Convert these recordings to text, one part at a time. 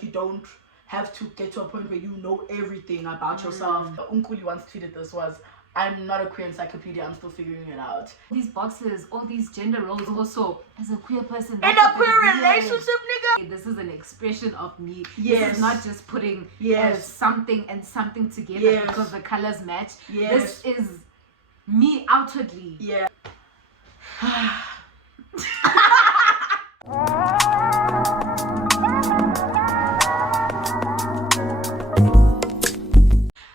You don't have to get to a point where you know everything about yourself. Unkuli once tweeted this was, I'm not a queer encyclopedia, I'm still figuring it out. These boxes, all these gender roles also, as a queer person. In a queer relationship, nigga! This is an expression of me. Yes. This is not just putting something and something together because the colors match. Yes. This is me outwardly. Yeah.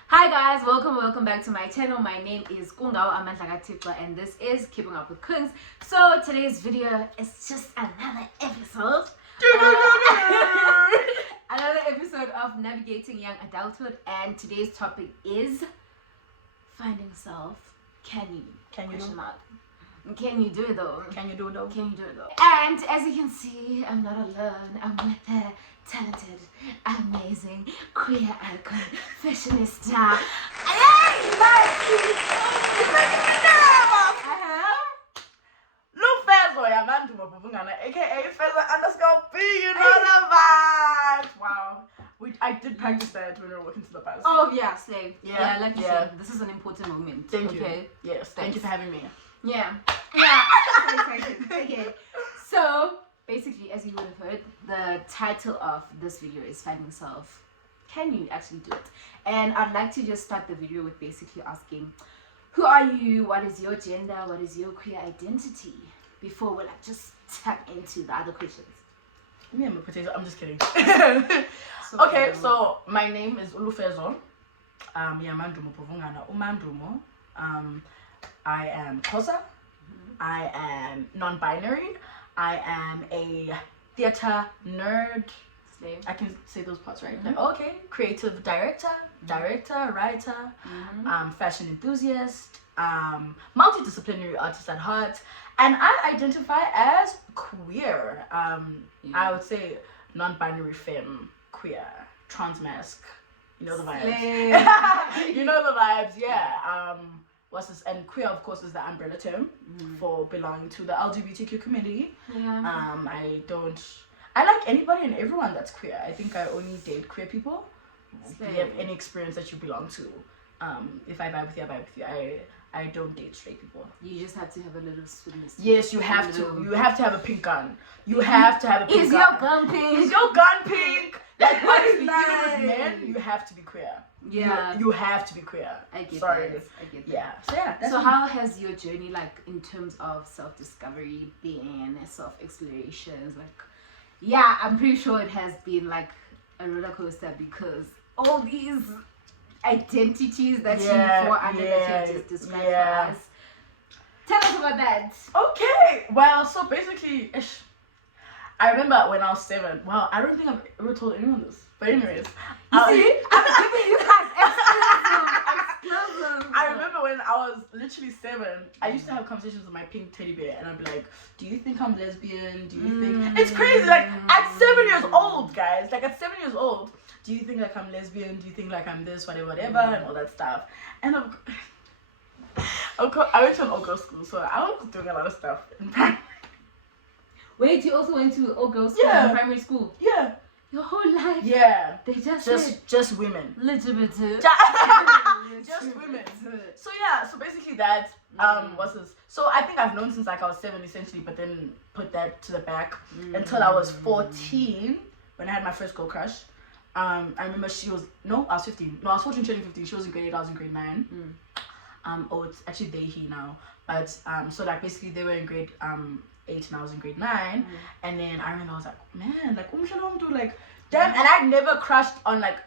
Hi guys, welcome back to my channel. My name is Kungao Amandlakatikwa and this is Keeping Up with Kungs. So today's video is just another episode. Another episode of Navigating Young Adulthood, and today's topic is finding self. Can you question mark? Can you do it though? Can you do it though? Can you do it though? And as you can see, I'm not alone. I'm with the talented, amazing, queer icon, fashionista. AKA Feza_B, you know the vibes. Wow. I did practice that when we were walking to the bus. Oh yeah, slave. Yeah, like you said, this is an important moment. Thank you. Okay. Yes, thank you for having me. Yeah. So excited. Okay. So basically, as you would have heard, the title of this video is Finding Self. Can you actually do it? And I'd like to just start the video with basically asking, who are you? What is your gender? What is your queer identity? Before we just tap into the other questions. Me and my potato. I'm just kidding. So, okay, so my name is Ulufezo. Yamandumo Povungana Umandumo. I am Xhosa. I am non-binary. I am a theater nerd. Slave. I can say those parts, right? Like, okay, creative director, writer, fashion enthusiast, multidisciplinary artist at heart, and I identify as queer. I would say non-binary femme, queer, transmasc. You know the vibes. You know the vibes, yeah. What's this? And queer, of course, is the umbrella term for belonging to the LGBTQ community. Yeah. I like anybody and everyone that's queer. I think I only date queer people. If you have any experience that you belong to, if I vibe with you, I vibe with you. I don't date straight people. You just have to have a little sweetness. Yes, you have to. You have to have a pink gun. You have to have a pink gun. Is your gun pink? Is your gun pink? Like, honestly, even with men, you have to be queer. Yeah. You have to be queer. I get that. I get that. Yeah. So yeah. So how has your journey, like, in terms of self-discovery been, self-explorations, like, yeah, I'm pretty sure it has been like a roller coaster because all these identities that you fall under that you just described for us. Tell us about that. Okay. Well, so basically, I remember when I was 7. Well, I don't think I've ever told anyone this. But anyways. I'm giving you guys exclusive. I remember when I was literally 7, I used to have conversations with my pink teddy bear, and I'd be like, do you think I'm lesbian? Do you think... It's crazy. Like, at 7 years old, guys. Like, at 7 years old, do you think like I'm lesbian? Do you think like I'm this, whatever, and all that stuff? And I went to an all-girls school, so I was doing a lot of stuff in primary. Wait, you also went to all-girls school in primary school? Yeah. Your whole life? Yeah. They just women. Legitimate. Just women. So yeah, so basically that was this. So I think I've known since like I was 7 essentially, but then put that to the back until I was 14 when I had my first girl crush. I remember I was 15. No, I was 14 turning 15. She was in grade 8, I was in grade 9. It's actually they, he now. But so like basically they were in grade 8 and I was in grade 9. And then I remember I was like, man, like like damn. And I'd never crushed on like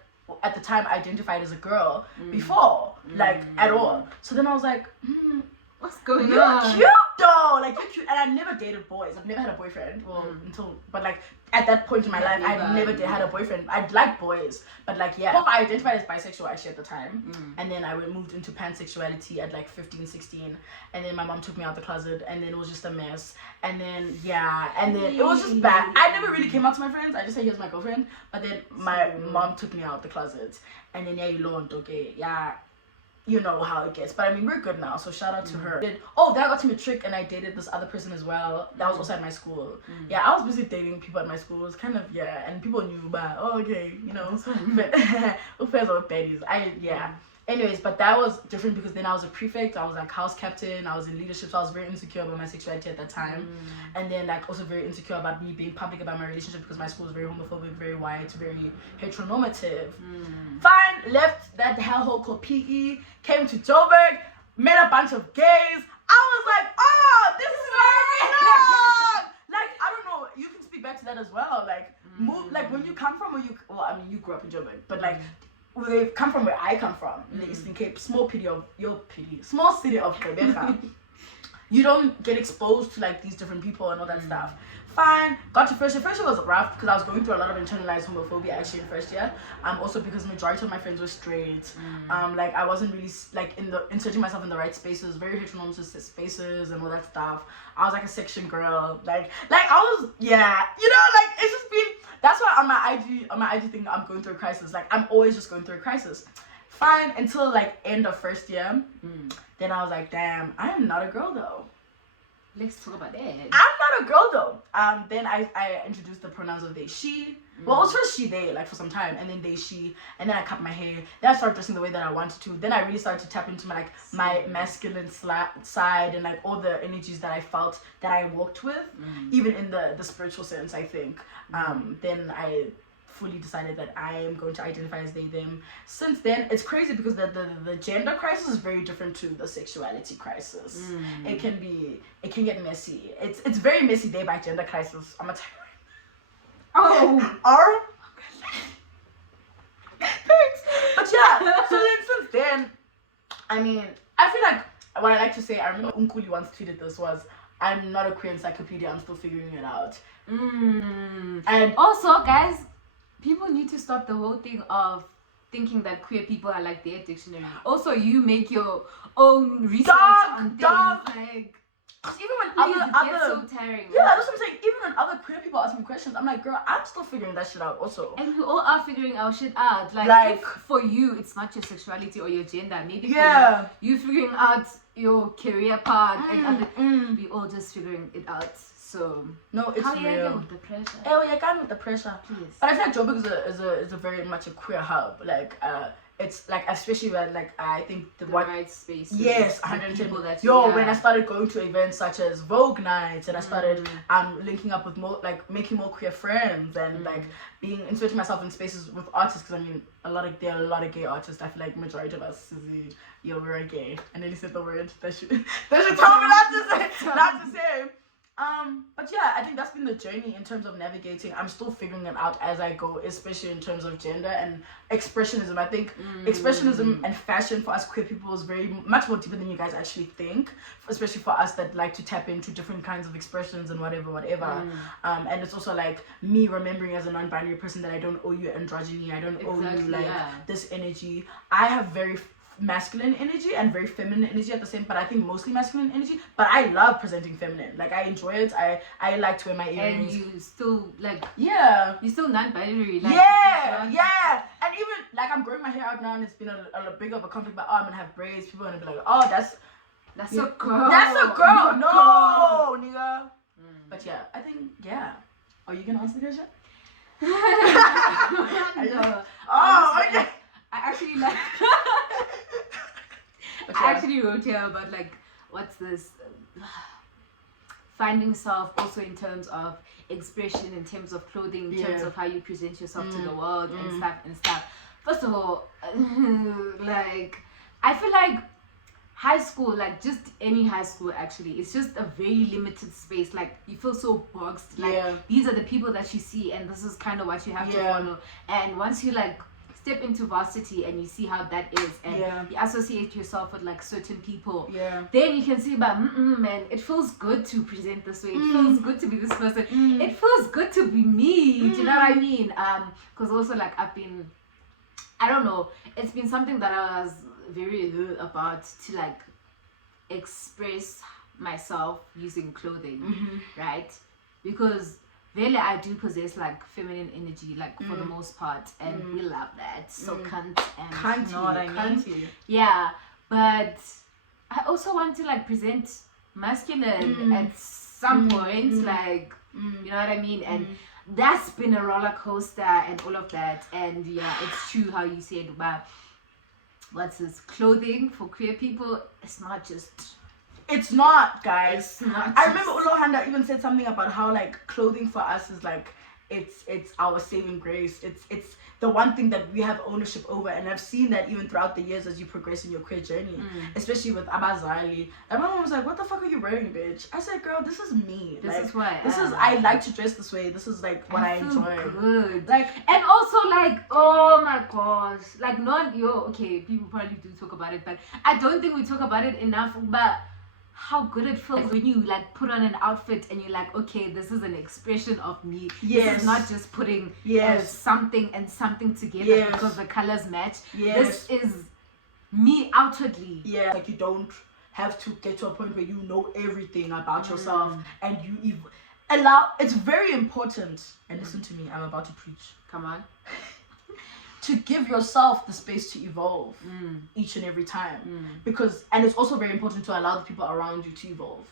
at the time identified as a girl before, like at all. So then I was like, what's going on? You're cute though, like you're cute. And I never dated boys. I've never had a boyfriend. Well, but like at that point in my life, I never had a boyfriend. I'd like boys, but like yeah. I identified as bisexual actually at the time, and then I moved into pansexuality at like 15, 16, and then my mom took me out the closet, and then it was just a mess, and then it was just bad. I never really came out to my friends. I just said here's my girlfriend, but then my mom took me out the closet, and then you learned okay, you know how it gets. But I mean, we're good now, so shout out to her. Then I got to matric and I dated this other person as well. That was also at my school. Yeah, I was busy dating people at my school. It was kind of, and people knew, but okay, you know. But who cares about baddies? Anyways, but that was different because then I was a prefect, I was like house captain, I was in leadership, so I was very insecure about my sexuality at that time. And then like also very insecure about me being public about my relationship because my school was very homophobic, very white, very heteronormative. Fine, left that hellhole called PE, came to Joburg, met a bunch of gays. I was like, oh, this is where I belong! Like, I don't know, you can speak back to that as well. Like, move, like when you come from you grew up in Joburg, but like, they come from where I come from, in the Eastern Cape, small city of Gqeberha. You don't get exposed to like these different people and all that stuff. Fine, got to first year. First year was rough because I was going through a lot of internalized homophobia actually in first year. Also because majority of my friends were straight. Like I wasn't really like inserting myself in the right spaces, very heteronormative spaces and all that stuff. I was like a section girl, like I was, you know, like it's just been. That's why on my IG thing, I'm going through a crisis. Like I'm always just going through a crisis. Fine, until like end of first year. Then I was like, damn, I am not a girl though. Let's talk about that. I'm not a girl though. Then I introduced the pronouns of they, she. Well, it was first she, they, like for some time, and then they, she, and then I cut my hair. Then I started dressing the way that I wanted to. Then I really started to tap into my masculine side and like all the energies that I felt that I walked with, even in the spiritual sense, I think. Then I fully decided that I am going to identify as they, them. Since then, it's crazy because the gender crisis is very different to the sexuality crisis. It can get messy. It's very messy day by gender crisis. I'm gonna tell you. Thanks. But yeah, so then since then, I mean, I feel like what I like to say, I remember Unkuli once tweeted this was, I'm not a queer encyclopedia, I'm still figuring it out. And also, guys, people need to stop the whole thing of thinking that queer people are like their dictionary. Also, you make your own research on things. Like, even when it gets so tiring. Yeah, that's what I'm saying. Even when other queer people ask me questions, I'm like, girl, I'm still figuring that shit out also. And we all are figuring our shit out. Like if for you, it's not your sexuality or your gender. Maybe for you figuring out your career path and other, we all just figuring it out. So no, it's how real. How with the pressure? Oh, yeah, I with the pressure. Please. But I feel like Joburg is a very much a queer hub. Like it's like especially where like I think the right space. Yes, 110 people. When I started going to events such as Vogue nights and I started linking up with more, like making more queer friends and like being inserting myself in spaces with artists, because I mean there are a lot of gay artists. I feel like majority of us we're gay. I nearly said the word. That should tell me not to say. But yeah, I think that's been the journey in terms of navigating. I'm still figuring it out as I go, especially in terms of gender and expressionism. I think expressionism and fashion for us queer people is very much more deeper than you guys actually think, especially for us that like to tap into different kinds of expressions and whatever. And it's also like me remembering as a non-binary person that I don't owe you androgyny. I don't owe you like this energy. I have very masculine energy and very feminine energy at the same, but I think mostly masculine energy, but I love presenting feminine. Like I enjoy it. I like to wear my earrings. And you still like you're still non-binary, like and even like I'm growing my hair out now and it's been a big of a conflict, but I'm gonna have braids. People are gonna be like, oh that's a girl, no nigga. But yeah, I think are you gonna answer the question? No. Okay. I actually like I actually wrote here about like what's this finding self also in terms of expression, in terms of clothing, in terms of how you present yourself to the world and stuff. First of all, like I feel like high school, like just any high school actually, it's just a very limited space. Like you feel so boxed. Like these are the people that you see and this is kind of what you have to follow. And once you like step into varsity and you see how that is and you associate yourself with like certain people, then you can see about man, it feels good to present this way, it feels good to be this person, it feels good to be me. Do you know what I mean? Because also like I don't know, it's been something that I was very about to like express myself using clothing, right? Because really, I do possess like feminine energy, like for the most part, and we love that. So cunt, and you know what I mean? Yeah, but I also want to like present masculine at some point, like you know what I mean, and that's been a roller coaster and all of that. And yeah, it's true how you said about what's this clothing for queer people. It's not, guys. It's not. I remember Ulohanda even said something about how like clothing for us is like it's our saving grace. It's the one thing that we have ownership over, and I've seen that even throughout the years as you progress in your queer journey, especially with Abazali. And my mom was like, "What the fuck are you wearing, bitch?" I said, "Girl, this is me. This is what I like to dress this way. This is like what I enjoy." Good. Like, and also like, oh my gosh, like okay, people probably do talk about it, but I don't think we talk about it enough. But how good it feels when you like put on an outfit and you're like, okay, this is an expression of me. Yes. This is not just putting something and something together because the colors match. Yes. This is me outwardly. Yeah, like you don't have to get to a point where you know everything about yourself and you it's very important, and listen to me, I'm about to preach. Come on. To give yourself the space to evolve each and every time, and it's also very important to allow the people around you to evolve.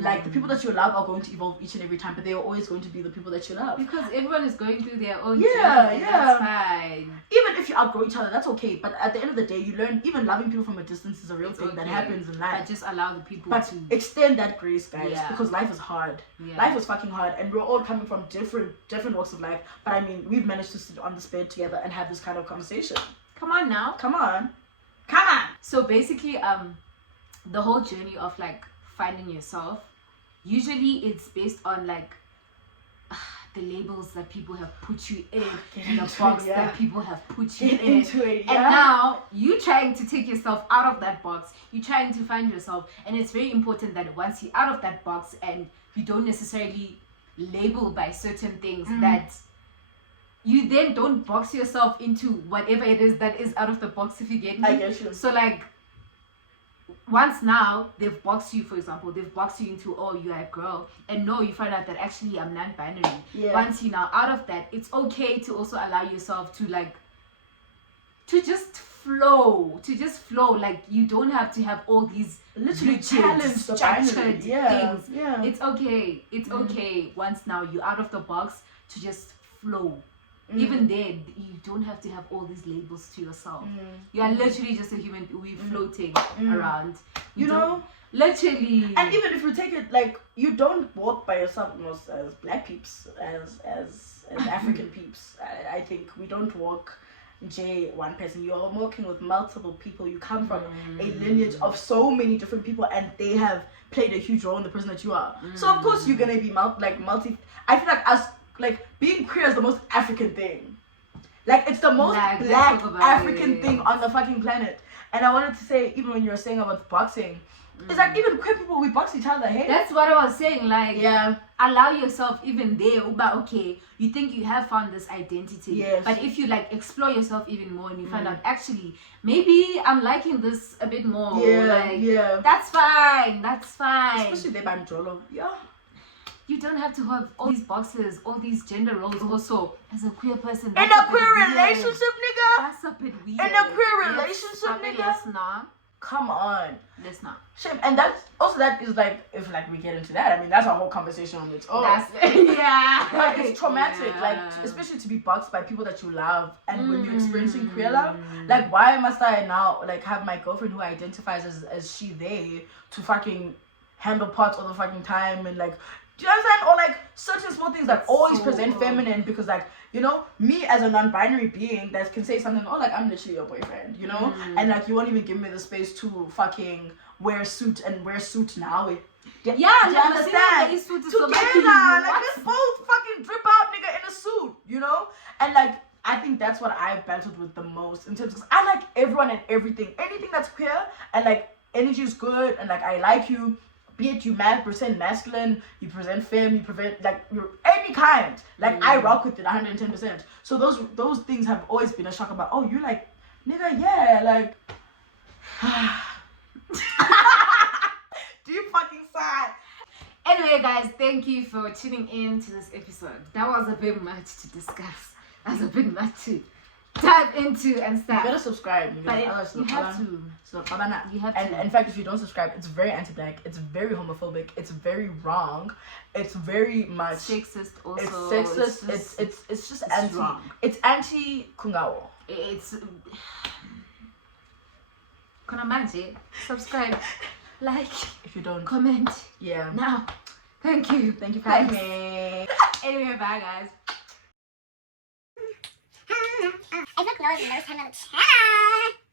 Like the people that you love are going to evolve each and every time, but they are always going to be the people that you love, because everyone is going through their own journey. That's fine. Even if you outgrow each other, that's okay, but at the end of the day, you learn even loving people from a distance is a real thing that happens in life. But just allow the people to extend that grace, guys, because life is hard. Life is fucking hard, and we're all coming from different walks of life, but I mean, we've managed to sit on this bed together and have this kind of conversation. Come on now. Come on. So basically, the whole journey of like finding yourself, usually it's based on like the labels that people have put you in, and the box that people have put you in. And now you trying to take yourself out of that box, you're trying to find yourself, and it's very important that once you're out of that box and you don't necessarily label by certain things, that you then don't box yourself into whatever it is that is out of the box, if you get me. I get you. So like, once now they've boxed you, for example, they've boxed you into, oh, you're a girl, and no, you find out that actually I'm non-binary. Once you're now out of that, it's okay to also allow yourself to like, to just flow. Like, you don't have to have all these literally structured things. It's okay once now you're out of the box to just flow. Even then, you don't have to have all these labels to yourself. You are literally just a human. We're floating around. You know, literally. And even if you take it like, you don't walk by yourself most as black peeps, as African peeps. I think we don't walk one person. You are walking with multiple people. You come from a lineage of so many different people, and they have played a huge role in the person that you are. So of course you're gonna be multi. I feel like us. Like, being queer is the most African thing. Like, it's the most black African thing on the fucking planet. And I wanted to say, even when you were saying about boxing, it's like, even queer people, we box each other, hey? That's what I was saying, like, allow yourself even there, but okay, you think you have found this identity, but if you, like, explore yourself even more and you find out, actually, maybe I'm liking this a bit more, that's fine, Especially the Banjolo, You don't have to have all these boxes, all these gender roles also. As a queer person, in a queer relationship, nigga. That's a bit weird. In a queer relationship, nigga. Let's not. Come on. Let's not. Shame. And that's also, that is like, if like we get into that, I mean, that's a whole conversation on its own. Like, it's traumatic, like, especially to be boxed by people that you love, and when you're experiencing queer love, like, why must I now like have my girlfriend who identifies as she, they, to fucking handle parts all the fucking time, and like, do you understand? Or like certain small things that always present feminine, because like, you know, me as a non-binary being that can say something, oh, like, I'm literally your boyfriend, you know, and like, you won't even give me the space to fucking wear suit now. Do you understand? Together, like, let's both fucking drip out, nigga, in a suit, you know? And like, I think that's what I've battled with the most in terms, because I like everyone and everything, anything that's queer, and like, energy is good, and like, I like you. Be it you present masculine, you present femme, you present like you're any kind. Like I rock with it 110%. So those things have always been a shock about, oh, you like, nigga, yeah, like do you fucking sigh? Anyway, guys, thank you for tuning in to this episode. That was a bit much to discuss. That was a bit much to dive into and You stuff. better subscribe. But you have to. So, You have and to. in fact, if you don't subscribe, it's very anti-black. It's very homophobic. It's very wrong. It's very much Sexist also. It's sexist. It's just anti. Wrong. It's anti Kungao. It's. Konamanje, subscribe, like, If you don't, comment. yeah. Now, thank you. Thank you for Thanks. having me. Anyway, bye guys. I look lower than those time on the channel.